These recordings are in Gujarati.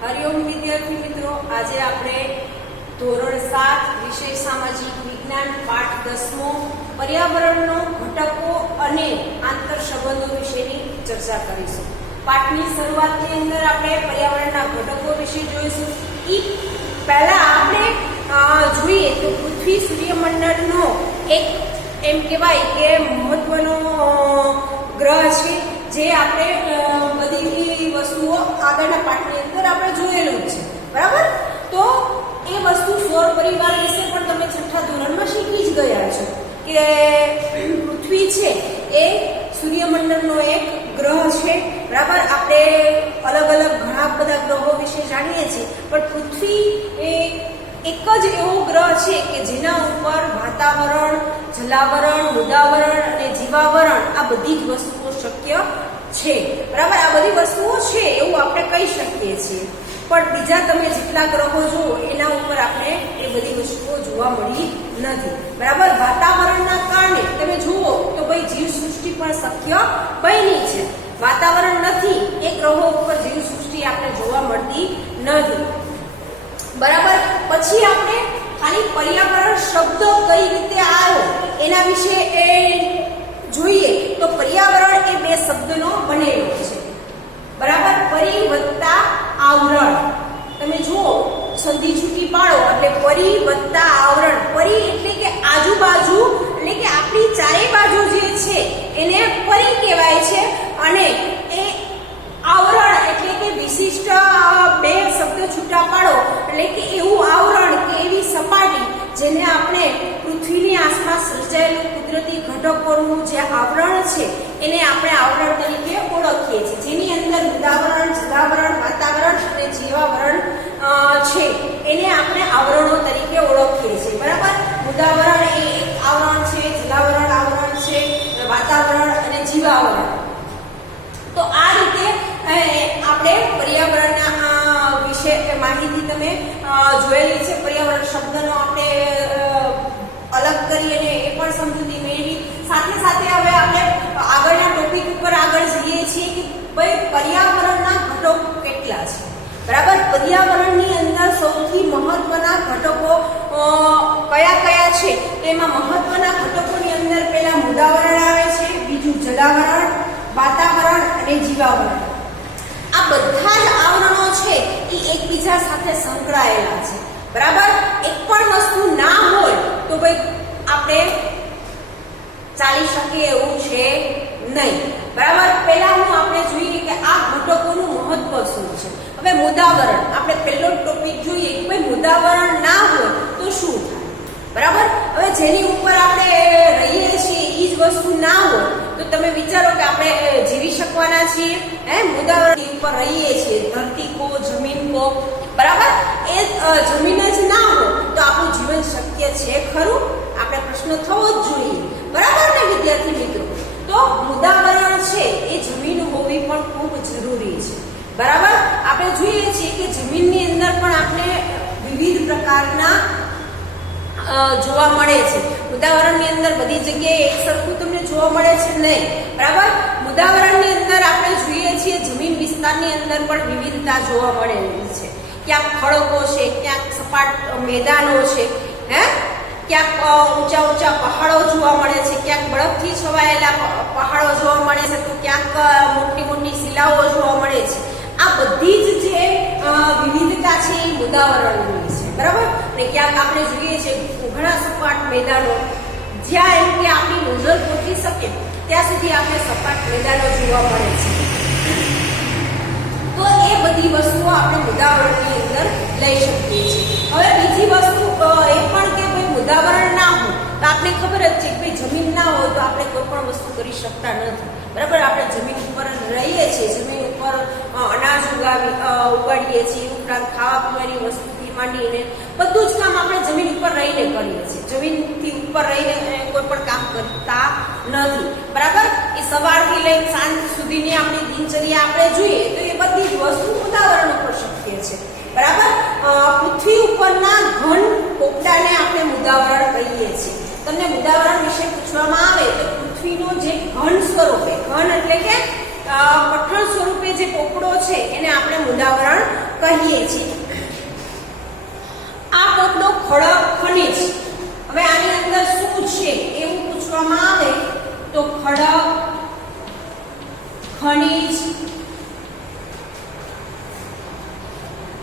હરિઓમ વિદ્યાર્થી મિત્રો, આજે આપણે ધોરણ 7 વિષય સામાજિક વિજ્ઞાન પાઠ 10મો પર્યાવરણનો ઘટકો અને આંતર સંબંધો વિશેની ચર્ચા કરીશું. પાઠની શરૂઆતની અંદર આપણે પર્યાવરણના ઘટકો વિશે જોઈશું. એ પહેલા આપણે જોઈએ તો પૃથ્વી સૂર્યમંડળનો એક એમ કહેવાય કે મહત્વનો ગ્રહ છે, જે આપણે બધી વસ્તુઓ આગળના પાઠની અંદર આપણે જોયેલું છે. બરાબર? તો એ વસ્તુ સૌર પરિવાર વિશે પણ તમે છઠ્ઠા ધોરણમાં શીખી જ ગયા છો કે પૃથ્વી છે એ સૂર્યમંડળનો એક ગ્રહ છે. બરાબર? આપણે અલગ અલગ ઘણા બધા ગ્રહો વિશે જાણીએ છીએ, પણ પૃથ્વી એ એક જ એવો ગ્રહ છે કે જેના ઉપર વાતાવરણ, જલાવરણ, મૃદાવરણ અને જીવાવરણ આ બધી જ વસ્તુઓ શક્ય છે. બરાબર? આ બધી વસ્તુઓ છે એવું આપણે કહી શકીએ છીએ, પણ બીજા તમે જેટલા ગ્રહો જુઓ એના ઉપર આપણે એ બધી વસ્તુઓ જોવા મળી નથી. બરાબર? વાતાવરણના કારણે તમે જુઓ તો ભાઈ જીવસૃષ્ટિ પણ શક્ય બની છે. વાતાવરણ નથી એ ગ્રહો ઉપર જીવસૃષ્ટિ આપણે જોવા મળતી નથી. બરાબર? પછી આપણે ખાલી પર્યાવરણ શબ્દ કઈ રીતે આવ્યો એના વિશે જોઈએ તો પર્યાવરણ એ બે શબ્દનો બનેલો છે. બરાબર? પરી વત્તા આવરણ. તમે જુઓ સંધિ છૂટી પાડો એટલે પરી વત્તા આવરણ. પરી એટલે કે આજુબાજુ, એટલે કે આપણી ચારે બાજુ જે છે એને પરી કહેવાય છે, અને એ આવરણ એટલે કે વિશિષ્ટ બે શબ્દ છૂટા પાડો એટલે કે એવું આવરણ કે એવી સપાટી જેને આપણે પૃથ્વીની આસપાસ સર્જાયેલું કુદરતી ઘટકોનું જે આવરણ છે એને આપણે આવરણ તરીકે ઓળખીએ છીએ, જેની અંદર મૃદાવરણ, જલાવરણ, વાતાવરણ અને જીવાવરણ છે એને આપણે આવરણો તરીકે ઓળખીએ છીએ. બરાબર? મૃદાવરણ એ એક આવરણ છે, જલાવરણ આવરણ છે, વાતાવરણ અને જીવાવરણ. તો આ રીતે આપણે પર્યાવરણના વિશે માહિતી તમે જોયેલી છે. પર્યાવરણ શબ્દનો આપણે અલગ કરી અને એ પણ સમજૂતી મેળવી. સાથે સાથે હવે આપણે આગળના ટોપિક ઉપર આગળ જઈએ છીએ કે ભાઈ પર્યાવરણના ઘટકો કેટલા છે. બરાબર? પર્યાવરણની અંદર સૌથી મહત્વના ઘટકો કયા કયા છે? તો એમાં મહત્વના ઘટકોની અંદર પહેલા મૃદાવરણ આવે છે, બીજું જલાવરણ, વાતાવરણ અને જીવાવરણ. આ બધા જ આવરણો છે એ એકબીજા સાથે સંકળાયેલા છે. બરાબર? એક પણ વસ્તુ ના હોય તો ભાઈ આપણે ચાલી શકીએ એવું છે નહીં. બરાબર? પહેલા આપણે જોઈએ કે આ ઘટકોનું મહત્વ શું છે. હવે મૃદાવરણ, આપણે પહેલો ટોપિક જોઈએ કે ભાઈ મૃદાવરણ ના હોય તો શું થાય. બરાબર? હવે જેની ઉપર આપણે રહીએ છીએ એ જ વસ્તુ ના હોય તો તમે વિચારો કે આપણે જીવી શકવાના છીએ? મૃદાવરણ ઉપર રહીએ છીએ, ધરતી કો, જમીન કો. બરાબર? એ જમીન જ ના હોય તો આપણું જીવન શક્ય છે ખરું? આપણે પ્રશ્ન થવો જ જોઈએ. બરાબર ને વિદ્યાર્થી મિત્રો? તો મૃદાવરણ છે એ જમીન હોવી પણ ખૂબ જરૂરી છે. બરાબર? આપણે જોઈએ છીએ કે જમીનની અંદર પણ આપણે વિવિધ પ્રકારના જોવા મળે છે. મૃદાવરણની અંદર બધી જગ્યાએ એક સરખું તમને જોવા મળે છે નહીં. બરાબર? મૃદાવરણની અંદર આપણે જોઈએ છીએ જમીન વિસ્તારની અંદર પણ વિવિધતા જોવા મળેલી છે. ક્યાંક ખડકો છે, ક્યાંક સપાટ મેદાનો છે, ક્યાંક ઊંચા ઊંચા પહાડો જોવા મળે છે, ક્યાંક બરફથી છવાયેલા પહાડો જોવા મળે છે, તો ક્યાંક મોટી મોટી શિલાઓ જોવા મળે છે. આ બધી જ જે વિવિધતા છે એ મૃદાવરણની છે. બરાબર? અને ક્યાંક આપણે જોઈએ છીએ ઘણા સપાટ મેદાનો, જ્યાં એમ કે આપણી નજર પહોંચી શકે ત્યાં સુધી આપણે સપાટ મેદાનો જોવા મળે છે. તો એ બધી વસ્તુઓ આપણે મૃદાવરણની અંદર લઈ શકીએ છીએ. હવે બીજી વસ્તુ એ પણ કે ભાઈ મૃદાવરણ ના હોય તો આપણે ખબર જ છે કે ભાઈ જમીન ના હોય તો આપણે કોઈ પણ વસ્તુ કરી શકતા નથી. બરાબર? આપણે જમીન ઉપર રહીએ છીએ, જમીન ઉપર અનાજ ઉગાડીએ છીએ, ઉપરાંત ખાવા પીવાની વસ્તુથી માંડીને બધું જ કામ આપણે જમીન ઉપર રહીને કરીએ છીએ. જમીનથી ઉપર રહીને કોઈ પણ કામ કરતા નથી. બરાબર? એ સવારથી લઈને સાંજ સુધીની આપણી દિનચર્યા આપણે જોઈએ તો એ બધી જ વસ્તુ મૃદાવરણ ઉપર શક્ય છે. બરાબર? પૃથ્વી ઉપરના ઘન પોપડાને આપણે મૃદાવરણ કહીએ છીએ. તમને મૃદાવરણ વિશે પૂછવામાં આવે તો પૃથ્વીનો જે ઘન સ્વરૂપે, ઘન એટલે કે કઠણ સ્વરૂપે જે પોપડો છે એને આપણે મૃદાવરણ કહીએ છીએ. આ પોતનો ખડક ખનિજ. હવે આની અંદર શું છે એવું પૂછવામાં આવે તો ખડક ખનિજ.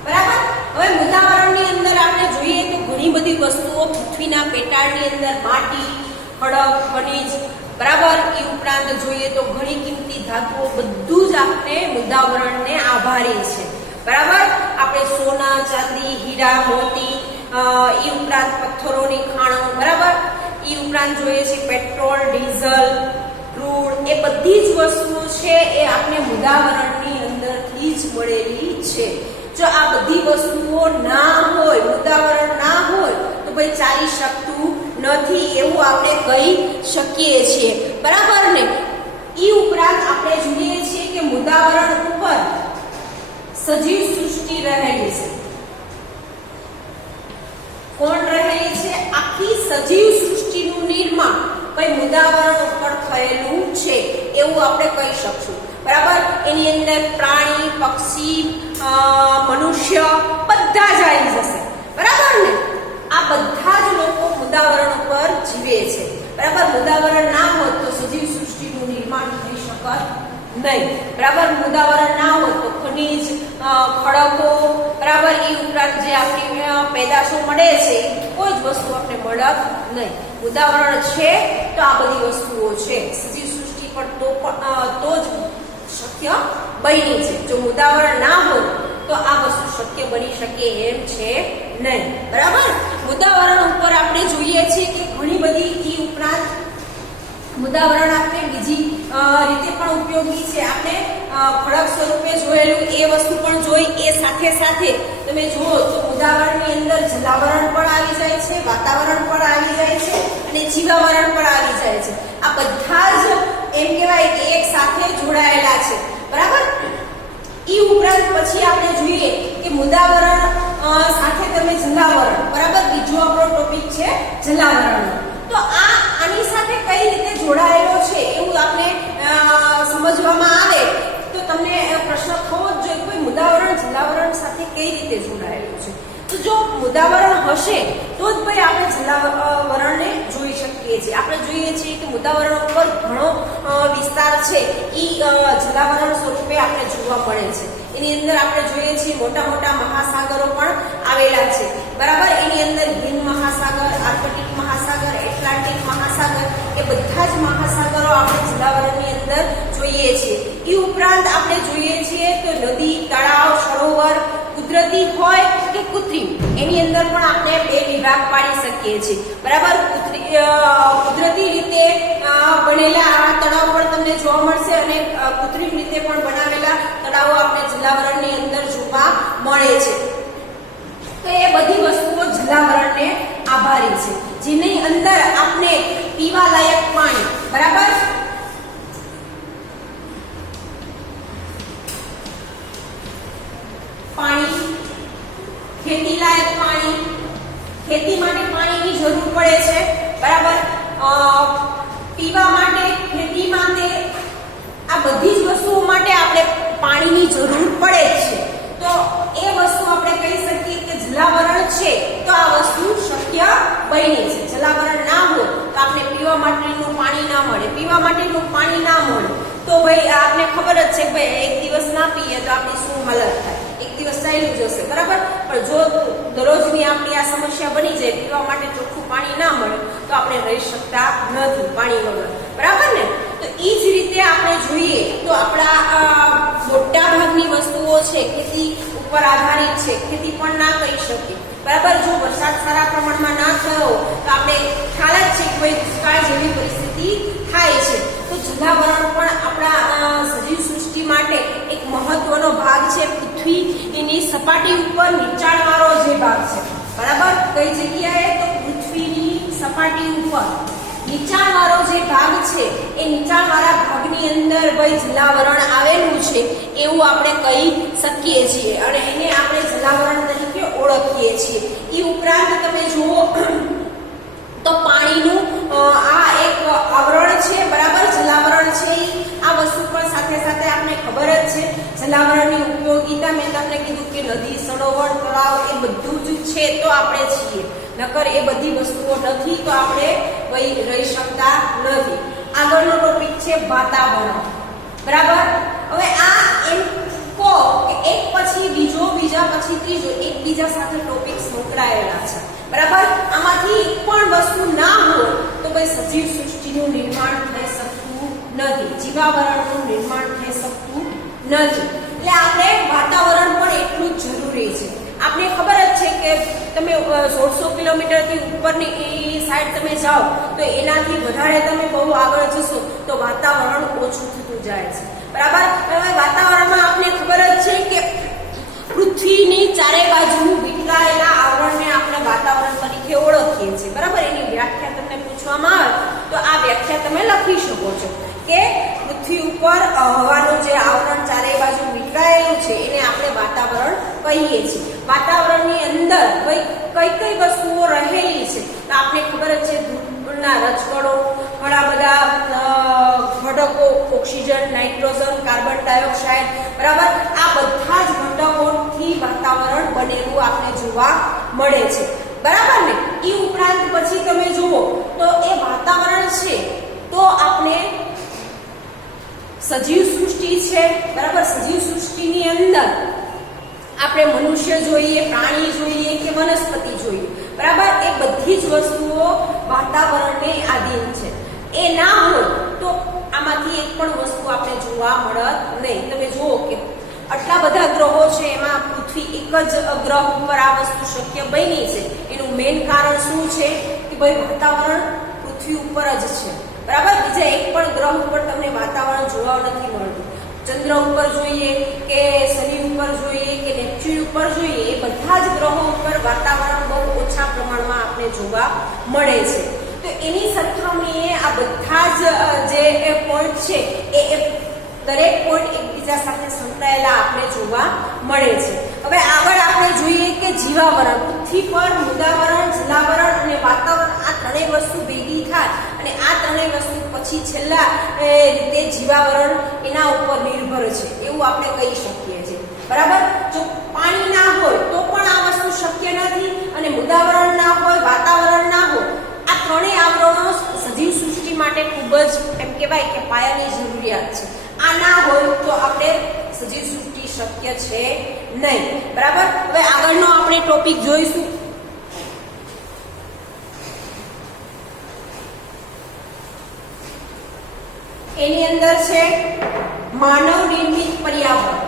બરાબર. હવે મૃદાવરણની અંદર આપણે જોઈએ તો ઘણી બધી વસ્તુઓ પૃથ્વીના પેટાળની અંદર માટી, ખડક, ખનિજ, બરાબર. એ ઉપરાંત જોઈએ તો ઘણી કિંમતી ધાતુઓ, બધું જ આપણે મૃદાવરણને આભારી છે. બરાબર. આપણે સોના, ચાંદી, હીરા, મોતી, એ ઉપરાંત પથ્થરોની ખાણો, બરાબર. એ ઉપરાંત જોઈએ છે પેટ્રોલ, ડીઝલ, ક્રૂડ, એ બધી જ વસ્તુઓ છે એ આપણે મૃદાવરણની અંદરથી જ મળેલી છે. જો આ બધી વસ્તુઓ ના હોય, મૃદાવરણ ના હોય તો ભાઈ ચાલી શકતું નથી એવું આપણે કહી શકીએ છીએ. બરાબર ને. એ ઉપરાંત આપણે જોઈએ છીએ કે મૃદાવરણ ઉપર સજીવ સૃષ્ટિ રહેલી છે. કોણ રહેલી છે? આખી સજીવ સૃષ્ટિનું નિર્માણ ભાઈ મૃદાવરણ ઉપર થયેલું છે એવું આપણે કહી શકશું. બરાબર. એની અંદર પ્રાણી, પક્ષી, મનુષ્ય બધા જ આવી જશે. બરાબર ને. આ બધા જ લોકો મૃદાવરણ ઉપર જીવે છે. બરાબર. મૃદાવરણ ના હોત તો સજીવ સૃષ્ટિનું નિર્માણ થઈ શકત નહીં. બરાબર. મૃદાવરણ ના હોત તો ખનિજ, ખડકો, બરાબર, એ ઉપરાંત જે આપણી પેદાશો મળે છે કોઈ જ વસ્તુ આપણે મળત નહીં. મૃદાવરણ છે તો આ બધી વસ્તુઓ છે. સજીવ સૃષ્ટિ પર તો જ શક્ય બની છે. જો મૃદાવરણ ના હોય તો આ વસ્તુ શક્ય બની શકે એમ છે નહીં. બરાબર. મૃદાવરણ ઉપર આપણે જોઈએ છીએ કે ઘણી બધી ઈ ઉપરાંત મૃદાવરણ આપણે બીજી રીતે પણ ઉપયોગી છે. આપણે ખડક સ્વરૂપે જોયેલું એ વસ્તુ પણ જોઈ. એ સાથે સાથે તમે જુઓ તો મૃદાવરણની અંદર જલાવરણ પણ આવી જાય છે, વાતાવરણ પણ આવી જાય છે અને જીવાવરણ પણ આવી જાય છે. આ બધા જ એમ કહેવાય કે એક સાથે જોડાયેલા છે. બરાબર. એ ઉપરાંત પછી આપણે જોઈએ કે મૃદાવરણ સાથે તમે જલાવરણ, બરાબર, બીજો આપણો ટોપિક છે જલાવરણ. તો આની સાથે કઈ રીતે જોડાયેલો છે એવું આપણે સમજવામાં આવે તો તમને પ્રશ્ન થવો જ જોઈએ કે મૃદાવરણ જલાવરણ સાથે કઈ રીતે જોડાયેલું છે. તો જો મૃદાવરણ હશે તો જ ભાઈ આપણે જલાવરણને જોઈ શકીએ છીએ. આપણે જોઈએ છીએ કે મૃદાવરણ ઉપર ઘણો વિસ્તાર છે એ જલાવરણ સ્વરૂપે આપણે જોવા મળે છે. એની અંદર આપણે જોઈએ છીએ મોટા મોટા મહાસાગરો પણ આવેલા છે. બરાબર. એની અંદર હિંદ મહાસાગર, આર્કટિક મહાસાગર, એટલાન્ટિક મહાસાગર, એ બધા જ મહાસાગરો આપણે જલાવરણની અંદર જોઈએ છીએ. એ ઉપરાંત આપણે જોઈએ છીએ તો નદી, તળાવ, સરોવર કુદરતી હોય કે કૃત્રિમ, એની અંદર પણ આપણે બે વિભાગ પાડી શકીએ છીએ. બરાબર. કુદરતી રીતે બનેલા તળાવ પણ તમને જોવા મળશે અને કૃત્રિમ રીતે પણ બનાવેલા તળાવો આપણે જલાવરણની અંદર જોવા મળે છે. તો એ બધી વસ્તુઓ જલાવરણને આભારી છે. જેની અંદર આપણે પીવા લાયક પાણી, બરાબર, પાણી, ખેતી લાયક પાણી, ખેતી માટે પાણીની જરૂર પડે છે. બરાબર. પીવા માટે, ખેતી માટે, આ બધી જ વસ્તુઓ માટે આપણે પાણીની જરૂર પડે છે. તો એ વસ્તુ આપણે કહી શકીએ કે જલાવરણ છે તો આ વસ્તુ શક્ય બની છે. જલાવરણ ના હોય તો આપણે પીવા માટેનું પાણી ના મળે, પીવા માટેનું પાણી ના મળે તો ભાઈ આપને ખબર જ છે કે ભાઈ એક દિવસ ના પીએ તો આપણી શું હાલત થાય. એક દિવસ ચાલ્યું જશે. બરાબર. પણ જો દરરોજની આપણી આ સમસ્યા બની જાય, પીવા માટે ચોખ્ખું પાણી ના મળે તો આપણે રહી શકતા નથી પાણી વગર. બરાબર ને. તો એ જ રીતે આપણે જોઈએ તો આપણા મોટા ભાગની વસ્તુઓ છે ખેતી ઉપર આધારિત છે. ખેતી પણ ના કરી શકીએ. બરાબર. જો વરસાદ સારા પ્રમાણમાં ના થયો તો આપણે ખ્યાલ જ છે કે ભાઈ દુષ્કાળ જેવી પરિસ્થિતિ થાય છે. તો જલાવરણ પણ આપણા સજીવ સૃષ્ટિ માટે એક મહત્વનો ભાગ છે. પૃથ્વીની સપાટી ઉપર નીચાણવાળો જે ભાગ છે, બરાબર, કઈ જગ્યાએ તો પૃથ્વીની સપાટી ઉપર નીચાણવાળો જે ભાગ છે એ નીચાણવાળા ભાગની અંદર ભાઈ જલાવરણ આવેલું છે એવું આપણે કહી શકીએ છીએ અને એને આપણે જલાવરણ તરીકે ઓળખીએ છીએ. એ ઉપરાંત તમે જુઓ તો પાણીનું આ એક આવરણ છે. બરાબર. જલાવરણ છે આ વસ્તુ પણ સાથે સાથે આપણે ખબર જ છે જલાવરણની ઉપયોગિતા મેં તમને કીધું કે નદી, સરોવર, તળાવ એ બધું જ છે તો આપણે છીએ, નકર એ બધી વસ્તુઓ નથી તો આપણે રહી શકતા નથી. આગળનો ટોપિક છે વાતાવરણ. બરાબર. હવે આ એમ કહો કે એક પછી બીજો, બીજા પછી ત્રીજો, એકબીજા સાથે ટોપિક સંકળાયેલા છે. બરાબર. આમાંથી એક પણ વસ્તુ ના હોય તો ભાઈ સજીવ સૃષ્ટિનું નિર્માણ થઈ શકતું નથી, જીવાવરણનું નિર્માણ થઈ શકતું નથી. એટલે આપણે વાતાવરણ પણ એટલું જ જરૂરી છે. આપણે ખબર જ છે કે તમે 1600 કિલોમીટરથી ઉપરની સાઈડ તમે જાઓ તો એનાથી વધારે તમે બહુ આગળ જશો તો વાતાવરણ ઓછું થતું જાય છે. બરાબર. હવે વાતાવરણમાં આપણે ખબર જ છે કે પૃથ્વીની ચારે બાજુ વિખરાયેલા આવરણને આપણે વાતાવરણ તરીકે ઓળખીએ છીએ. બરાબર. એની વ્યાખ્યા તમને પૂછવામાં આવે તો આ વ્યાખ્યા તમે લખી શકો છો કે પૃથ્વી ઉપર હવાનું જે આવરણ ચારે બાજુ વિખરાયેલું છે એને આપણે વાતાવરણ કહીએ છીએ. વાતાવરણની અંદર કઈ કઈ વસ્તુઓ રહેલી છે તો આપણે ખબર જ છે ધૂળના રજકણો, ઘણા બધા ઘટકો, ઓક્સિજન, નાઇટ્રોજન, કાર્બન ડાયોક્સાઇડ. બરાબર. આ બધા જ ઘટકોથી વાતાવરણ બનેલું આપણે જોવા મળે છે. બરાબર ને. એ ઉપરાંત પછી તમે જુઓ તો એ વાતાવરણ છે તો આપણે સજીવ સૃષ્ટિ છે. બરાબર. સજીવ સૃષ્ટિની અંદર આપણે મનુષ્ય જોઈએ, પ્રાણી જોઈએ કે વનસ્પતિ જોઈએ. બરાબર. એ બધી જ વસ્તુઓ વાતાવરણને આધીન છે. એ ના હોય તો આમાંથી એક પણ વસ્તુ આપણે જોવા મળત નહીં. તમે જુઓ કે આટલા બધા ગ્રહો છે એમાં પૃથ્વી એક જ ગ્રહ ઉપર આ વસ્તુ શક્ય બની છે. એનું મેઇન કારણ શું છે કે ભાઈ વાતાવરણ પૃથ્વી ઉપર જ છે. બરાબર. બીજા એક પણ ગ્રહ ઉપર તમને વાતાવરણ જોવા નથી મળતું. ચંદ્ર ઉપર જોઈએ કે શનિ ઉપર જોઈએ કે નેપચ્યુન ઉપર જોઈએ, એ બધા જ ગ્રહો ઉપર વાતાવરણ બહુ ઓછા પ્રમાણમાં આપણે જોવા મળે છે. તો એની સરખામણીએ આ બધા જ જે પોઈન્ટ છે એ દરેક પોઈન્ટ એકબીજા સાથે સંકળાયેલા આપણે જોવા મળે છે. હવે આગળ આપણે જોઈએ કે જીવાવરણ. પૃથ્વી પર મૃદાવરણ, જલાવરણ અને વાતાવરણ આ ત્રણેય વસ્તુ ભેગી થાય અને આ ત્રણેય વસ્તુ પછી છેલ્લા રીતે જીવાવરણ એના ઉપર નિર્ભર છે એવું આપણે કહી શકીએ છીએ. બરાબર. જો પાણી ના હોય તો પણ આ વસ્તુ શક્ય નથી અને મૃદાવરણ ના હોય, વાતાવરણ ના હોય, આ ત્રણેય આવરણો સજીવ સૃષ્ટિ માટે ખૂબ જ એમ કહેવાય કે પાયાની જરૂરિયાત છે. આ ના હોય તો આપણે સજીવ સૃષ્ટિ શક્ય છે નહીં. બરાબર. હવે આગળનો આપણે ટોપિક જોઈશું. એની અંદર છે માનવ નિર્મિત પર્યાવરણ.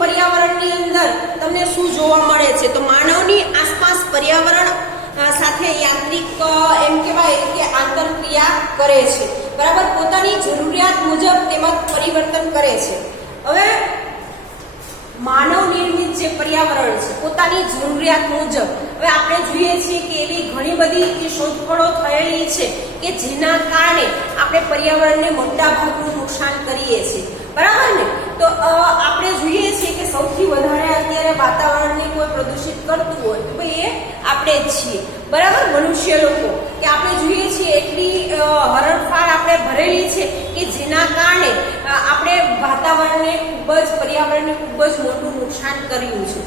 પર્યાવરણની અંદર તમને શું જોવા મળે છે તો માનવની આસપાસ પર્યાવરણ સાથે યાંત્રિક એમ કહેવાય કે આંતરક્રિયા કરે છે. બરાબર. પોતાની જરૂરિયાત મુજબ તેમાં પરિવર્તન કરે છે. હવે માનવ નિર્મિત જે પર્યાવરણ છે પોતાની જરૂરિયાત મુજબ, હવે આપણે જોઈએ છીએ કે એવી ઘણી બધી શોધખોળો થયેલી છે કે જેના કારણે આપણે પર્યાવરણને મોટા ભાગનું નુકસાન કરીએ છીએ. બરાબર ને. તો આપણે જોઈએ છીએ કે સૌથી વધારે અત્યારે વાતાવરણને કોઈ પ્રદૂષિત કરતું હોય તો ભાઈ એ આપણે જ છીએ. બરાબર. મનુષ્ય લોકો કે આપણે જોઈએ છીએ એટલી હરણફાળ આપણે ભરેલી છે કે જેના કારણે આપણે વાતાવરણને ખૂબ જ, પર્યાવરણને ખૂબ જ મોટું નુકસાન કર્યું છે.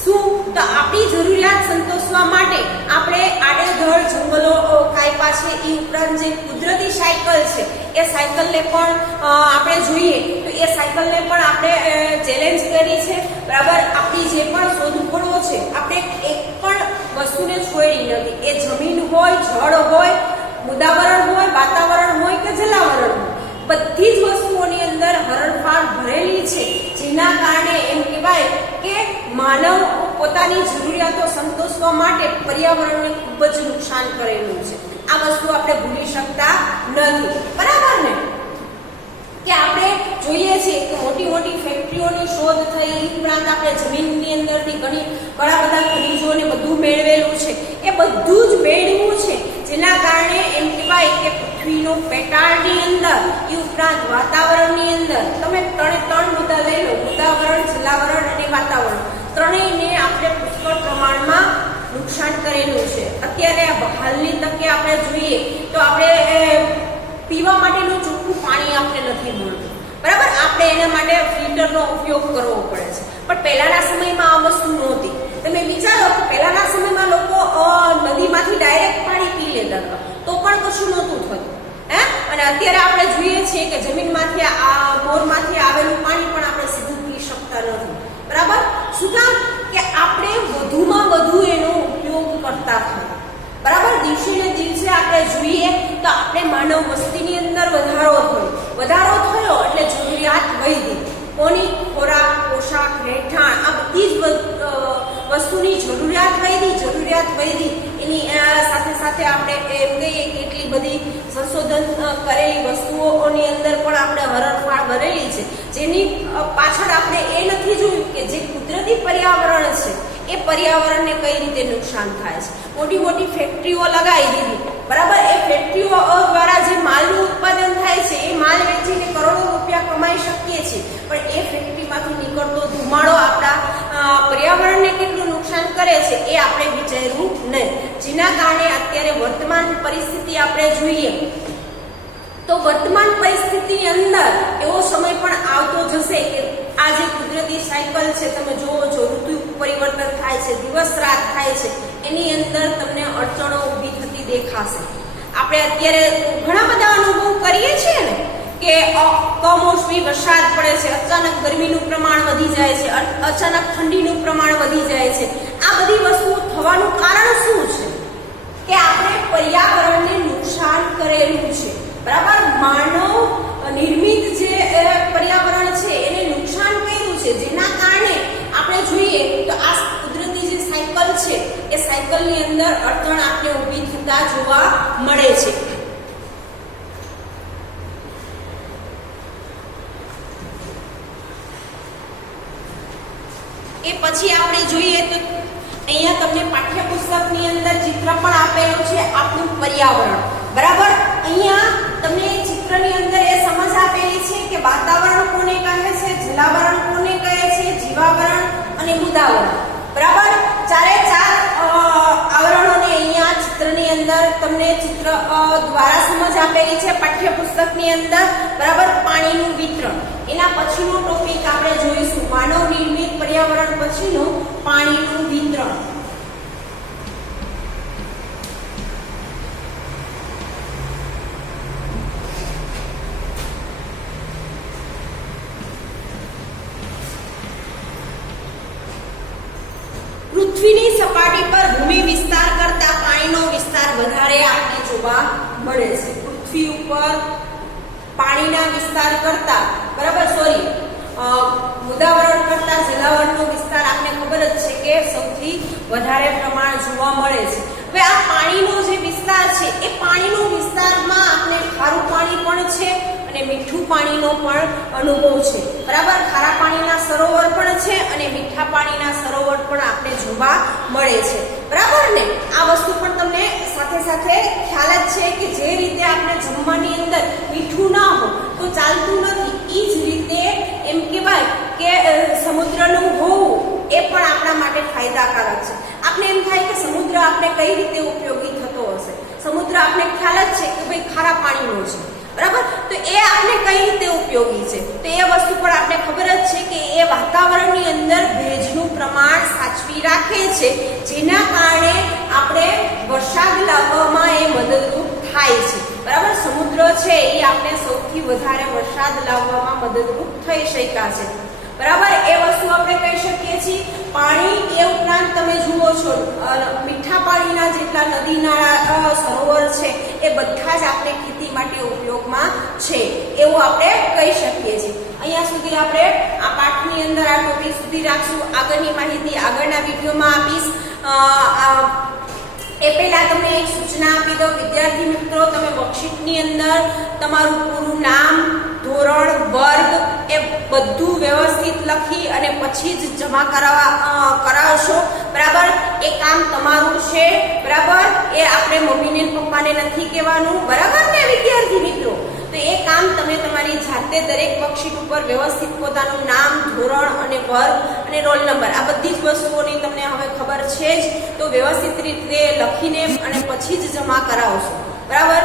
શું તો આપણી જરૂરિયાત સંતોષવા માટે આપણે આડેધડ જંગલો કાપ્યા છે. એ ઉપરાંત જે કુદરતી સાયકલ છે એ સાયકલને પણ આપણે જોઈએ તો એ સાયકલને પણ આપણે ચેલેન્જ કરી છે. બરાબર. આપણી જે પણ શોધખોળો છે આપણે એક પણ વસ્તુને છોડી નથી. એ જમીન હોય, જળ હોય, મૃદાવરણ હોય, વાતાવરણ હોય કે જલાવરણ હોય, બધી જ વસ્તુઓની અંદર હરણફાળ ભરેલી છે. જેના કારણે એમ કહેવાય કે માનવ પોતાની જરૂરિયાતો સંતોષવા માટે પર્યાવરણને ખૂબ જ નુકસાન કરેલું છે. આ વસ્તુ આપણે ભૂલી શકતા નથી. બરાબર ને. કે આપણે જોઈએ છીએ કે મોટી મોટી ફેક્ટરીઓની શોધ થઈ, ઉપરાંત આપણે જમીનની અંદરથી ઘણા બધા ખનીજોને બધું મેળવેલું છે. એ બધું જ મેળવ્યું છે જેના કારણે એમ કહેવાય કે પૃથ્વીનો પેટાળની અંદર એ ઉપરાંત વાતાવરણની અંદર તમે ત્રણ મુદ્દા લઈ લો, મુદ્દાવરણ, જલાવરણ અને વાતાવરણ, ત્રણેયને આપણે પુષ્કળ પ્રમાણમાં નુકસાન કરેલું છે. અત્યારે હાલની તકે આપણે જોઈએ તો આપણે પીવા માટેનું ચોખ્ખું પાણી આપણે નથી મળતું, બરાબર. આપણે એના માટે ફિલ્ટરનો ઉપયોગ કરવો પડે છે. પણ પહેલાના સમયમાં આ વસ્તુ નહોતી. તમે વિચારો કે પહેલાના સમયમાં લોકો નદીમાંથી ડાયરેક્ટ પાણી પી લેતા હતા તો પણ કશું નહોતું થતું, હે. અને અત્યારે આપણે જોઈએ છીએ કે જમીનમાંથી બોરમાંથી આવેલું પાણી પણ આપણે સીધું પી શકતા નથી, બરાબર. શું કામ? કે આપણે વધુમાં વધુ એનો ઉપયોગ કરતા થયા, બરાબર. દિવસે ને દિવસે આપણે જોઈએ તો આપણે માનવ વસ્તીની અંદર વધારો થયો એટલે જરૂરિયાત વધી. કોની? ખોરાક, પોશાક, રહેઠાણ, આ બધી જ વસ્તુની જરૂરિયાત વધી. એની સાથે સાથે આપણે એમ કહીએ કે એટલી બધી સંશોધન કરેલી વસ્તુઓની અંદર પણ આપણે હરણફાળ ભરેલી છે, જેની પાછળ આપણે એ નથી જોયું કે જે કુદરતી પર્યાવરણ છે એ પર્યાવરણને કઈ રીતે નુકસાન થાય છે. મોટી મોટી ફેક્ટરીઓ લગાવી દીધી, બરાબર. એ ફેક્ટરીઓ દ્વારા જે માલનું ઉત્પાદન થાય છે એ માલ વેચીને કરોડો રૂપિયા કમાઈ શકીએ છીએ, પણ એ ફેક્ટરીમાંથી નીકળતો ધુમાડો આપણા પર્યાવરણને કેટલું નુકસાન કરે છે એ આપણે વિચાર્યું નહીં. જેના કારણે અત્યારે વર્તમાન પરિસ્થિતિ આપણે જોઈએ તો વર્તમાન પરિસ્થિતિની અંદર એવો સમય પણ આવતો જશે કે આ જે કુદરતી સાયકલ છે, તમે જોવો છો ઋતુ પરિવર્તન થાય છે, દિવસ રાત થાય છે, એની અંદર તમને અડચણો ઊભી થતી દેખાશે. આપણે અત્યારે ઘણા બધા અનુભવ કરીએ છીએ ને કે કમોસમી વરસાદ પડે છે, અચાનક ગરમીનું પ્રમાણ વધી જાય છે, અચાનક ઠંડીનું પ્રમાણ વધી જાય છે. આ બધી વસ્તુઓ થવાનું કારણ શું છે? કે આપણે પર્યાવરણને નુકસાન કરેલું છે, બરાબર. માનવ નિર્મિત જે પર્યાવરણ છે એને નુકસાન કર્યું છે, જેના કારણે આપણે જોઈએ તો આ કુદરતી જે સાયકલ છે એ સાયકલની અંદર અડચણ આપણે ઊભી થતા જોવા મળે છે. એ પછી આપણે જોઈએ તો અહીંયા તમને પાઠ્યપુસ્તકની અંદર ચિત્ર પણ આપેલું છે આપણું પર્યાવરણ, બરાબર. અહીંયા તમને ચિત્રની અંદર એ સમજ આપેલી છે કે વાતાવરણ કોને કહે છે, જલાવરણ કોને કહે છે, જીવાવરણ અને મૃદાવરણ, બરાબર. ચારે ચાર આવરણોને અહીંયા ચિત્રની અંદર તમને ચિત્ર દ્વારા સમજ આપેલી છે પાઠ્યપુસ્તકની અંદર, બરાબર. પાણીનું વિતરણ, એના પછીનો ટોપિક આપણે જોઈશું માનવ નિર્મિત પર્યાવરણ પછીનું પાણીનું વિતરણ. પૃથ્વીની સપાટી પર ભૂમિ વિસ્તાર કરતા પાણીનો વિસ્તાર વધારે આપણે જોવા મળે છે. પૃથ્વી ઉપર પાણીના વિસ્તાર કરતા, બરાબર, મૃદાવરણ કરતા જલાવરણનો વિસ્તાર આપણે ખબર જ છે કે સૌથી વધારે પ્રમાણ જોવા મળે છે. હવે આ પાણીનો જે વિસ્તાર છે એ પાણીનો વિસ્તારમાં આપણે ખારું પાણી પણ છે અને મીઠું પાણીનો પણ અનુભવ છે, બરાબર. ખારા પાણીના સરોવર પણ છે અને મીઠા પાણીના સરોવર પણ આપણે જોવા મળે છે, બરાબર ને. આ વસ્તુ પણ તમને સાથે સાથે ખ્યાલ જ છે કે જે રીતે આપણે જમવાની અંદર મીઠું ના હોય તો ચાલતું નથી, એ જ રીતે એમ કહેવાય કે સમુદ્રનું હોવું એ પણ આપણા માટે ફાયદાકારક છે. આપણે એમ થાય કે સમુદ્ર આપણે કઈ રીતે ઉપયોગી થતો હશે. સમુદ્ર આપણે ખ્યાલ જ છે કે ભાઈ ખારા પાણીનો છે, બરાબર. તો એ આપણે કઈ રીતે ઉપયોગી છે તો એ વસ્તુ પણ આપણે ખબર જ છે કે એ વાતાવરણની અંદર ભેજનું પ્રમાણ સાચવી રાખે છે, જેના કારણે આપણે વરસાદ લાવવામાં એ મદદરૂપ થાય છે, બરાબર. સમુદ્ર છે એ આપણે સૌથી વધારે વરસાદ લાવવામાં મદદરૂપ થઈ શક્યા છે, બરાબર. એ વસ્તુ આપણે કહી શકીએ છીએ. પાણી એ ઉપરાંત તમે જુઓ છો મીઠા પાણીના જેટલા નદી નાળા સરોવર છે એ બધા જ આપણે ખેતી માટે ઉપયોગમાં છે એવું આપણે કહી શકીએ છીએ. અહીંયા સુધી આપણે આ પાઠની અંદર આ ટોપિક સુધી રાખશું. આગળની માહિતી આગળના વિડીયોમાં આપીશ. એ પહેલા તમને એક સૂચના આપી દઉં વિદ્યાર્થી મિત્રો, તમે વર્કશીટની અંદર તમારું પૂરું નામ, ધોરણ, વર્ગ એ બધું વ્યવસ્થિત લખી અને પછી જ જમા કરાવશો. બરાબર? એ કામ તમારું છે. બરાબર? એ આપણે મમ્મીને પપ્પાને નથી કહેવાનું. બરાબર ને વિદ્યાર્થી મિત્રો? તો એ કામ તમે તમારી જાતે દરેક વર્કશીટ ઉપર વ્યવસ્થિત પોતાનું નામ, ધોરણ અને વર્ગ અને રોલ નંબર આ બધી જ વસ્તુઓની તમને હવે ખબર છે જ. તો વ્યવસ્થિત રીતે લખીને અને પછી જ જમા કરાવશો. બરાબર?